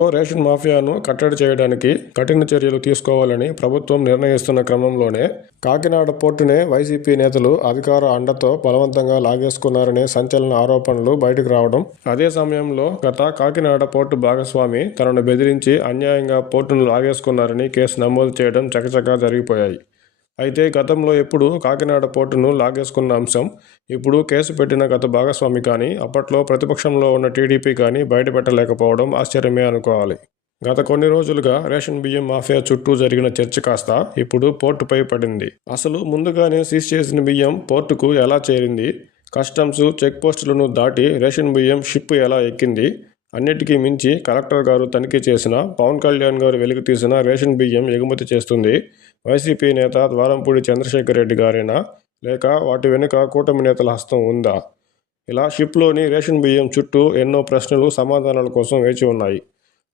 Ration మాఫియాను కట్టడి చేయడానికి కఠిన చర్యలు తీసుకోవాలని ప్రభుత్వం నిర్ణయిస్తున్న క్రమంలోనే కాకినాడ పోర్టునే వైసీపీ నేతలు అధికార అండతో బలవంతంగా లాగేసుకున్నారనే సంచలన ఆరోపణలు బయటకు రావడం, అదే సమయంలో గత కాకినాడ పోర్టు భాగస్వామి తనను బెదిరించి అన్యాయంగా పోర్టును లాగేసుకున్నారని కేసు నమోదు చేయడం చకచకా జరిగిపోయాయి. అయితే గతంలో ఎప్పుడు కాకినాడ పోర్టును లాగేసుకున్న అంశం ఇప్పుడు కేసు పెట్టిన గత భాగస్వామి కానీ, అప్పట్లో ప్రతిపక్షంలో ఉన్న టీడీపీ కానీ బయటపెట్టలేకపోవడం ఆశ్చర్యమే అనుకోవాలి. గత కొన్ని రోజులుగా రేషన్ బియ్యం మాఫియా చుట్టూ జరిగిన చర్చ కాస్త ఇప్పుడు పోర్టుపై పడింది. అసలు ముందుగానే సీజ్ చేసిన బియ్యం పోర్టుకు ఎలా చేరింది? కస్టమ్స్ చెక్ పోస్టులను దాటి రేషన్ బియ్యం షిప్ ఎలా ఎక్కింది? అన్నిటికీ మించి కలెక్టర్ గారు తనిఖీ చేసిన, పవన్ కళ్యాణ్ గారు వెలికి తీసిన రేషన్ బియ్యం ఎగుమతి చేస్తుంది వైసీపీ నేత ద్వారంపూడి చంద్రశేఖర్ రెడ్డి గారేనా, లేక వాటి వెనుక కూటమి నేతల హస్తం ఉందా? ఇలా షిప్లోని రేషన్ బియ్యం చుట్టూ ఎన్నో ప్రశ్నలు సమాధానాల కోసం వేచి ఉన్నాయి.